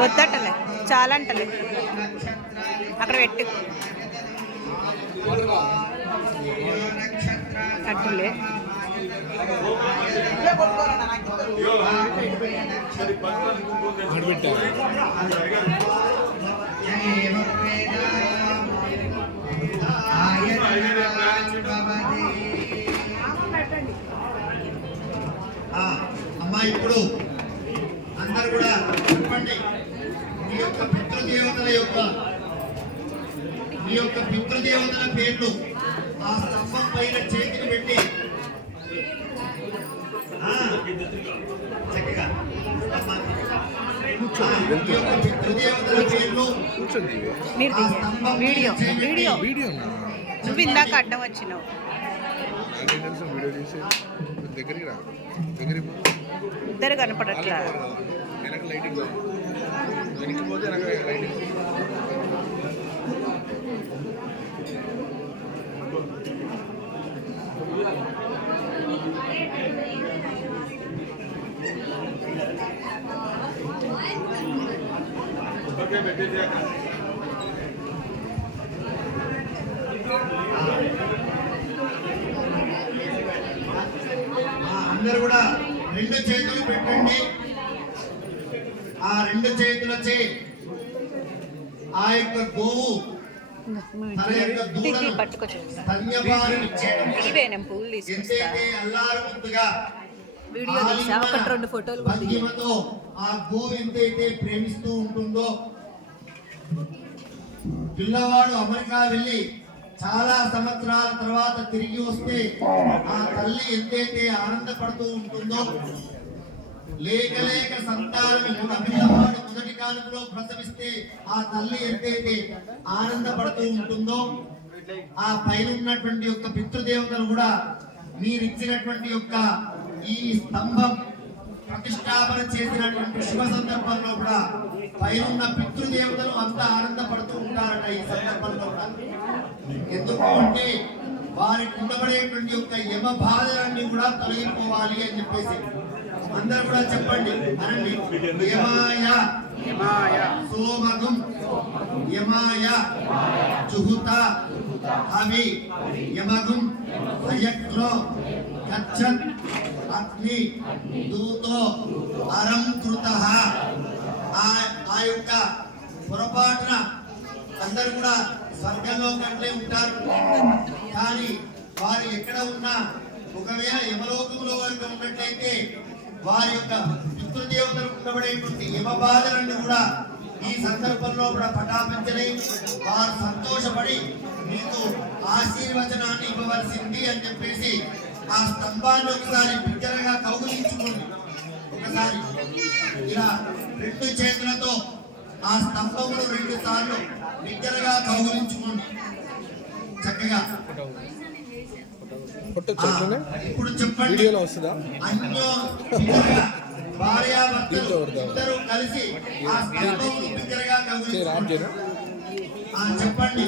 వద్దటలే చాలంటలే. అక్కడ పెట్టు. కట్టులే. ఆ, అమ్మా ఇప్పుడు అందరు కూడా చెప్పండి. మీ యొక్క పితృదేవతల యొక్క మీ యొక్క పితృదేవతల పేర్లు. ఆ స్తంభం పైన చేతిని పెట్టి. ఆ, చక్కగా. Video video. వీడియోనా నువ్వు ఇందాక అడ్డం వచ్చినావు. వీడియో దగ్గరికి రా. దగ్గరికి. ఇద్దరు కనపడట్లా? పోవాలి కదా. వెనక లైటింగ్ పో. వెనక్కి పోతే వెనక లైటింగ్ అందరూ కూడా రెండు చేతులు పెట్టండి. ఆ రెండు చేతులచే ఆ యొక్క గోవు తన యొక్క దూడను పట్టుకొచ్చు అల్లారు ముద్దుగా వీడియో తీసా ఒకటి రెండు ఫోటోలు కూడా తీయ. భంగిమతో ఆ గోవు ఎంతైతే ప్రేమిస్తూ ఉంటుందో పిల్లవాడు అమెరికా వెళ్ళి చాలా సంవత్సరాల తర్వాత తిరిగి వస్తే ఆ తల్లి ఎంతైతే ఆనందపడుతూ ఉంటుందో లేక లేక సంతానం పిల్లవాడు మొదటి కాలంలో ప్రసవిస్తే ఆ తల్లి ఎంతైతే ఆనందపడుతూ ఉంటుందో ఆ పైన ఉన్నటువంటి యొక్క పితృదేవతలు కూడా మీరు ఇచ్చినటువంటి యొక్క ఈ స్తంభం ప్రతిష్టాపన చేసినటువంటి శుభ సందర్భంలో కూడా పైన పితృదేవతలు అంతా ఆనందపడుతూ ఉంటారట ఈ సందర్భంలో కూడా. ఎందుకు అంటే వారికి ఉండబడేటువంటి యొక్క యమ బాధలన్నీ కూడా తొలగిపోవాలి అని చెప్పేసి అందరు కూడా చెప్పండి. అనండి. యమాయ సోమగం యమాయ జుహుత హవి యమగం అయక్రో గచ్చన్ అగ్ని దూతో అరం కృత. ఆ ఆ యొక్క పొరపాటున అందరు కూడా స్వర్గంలో కంటే ఉంటారు. కానీ వారు ఎక్కడ ఉన్నా ఒకవేళ యమలోకంలో వారికి ఉన్నట్లయితే వారి యొక్క పితృదేవతలకు ఉండబడేటువంటి యమ బాధలను కూడా ఈ సందర్భంలో కూడా పటాపించని వారు సంతోషపడి మీకు ఆశీర్వచనాన్ని ఇవ్వవలసింది అని చెప్పేసి ఆ స్తంభాన్ని ఒకసారి బిగ్గరగా కౌగులించుకోండి. ఒకసారి ఇలా రెండు చేతులతో ఆ స్తంభమును రెండు సార్లు బిగ్గరగా కౌగులించుకోండి. చక్కగా. ఇప్పుడు చెప్పండి. అన్యో భార్యాభర్తలు? ఇద్దరు కలిసి ఆ స్తంభమును బిగ్గరగా కౌగులించుకోండి. చెప్పండి.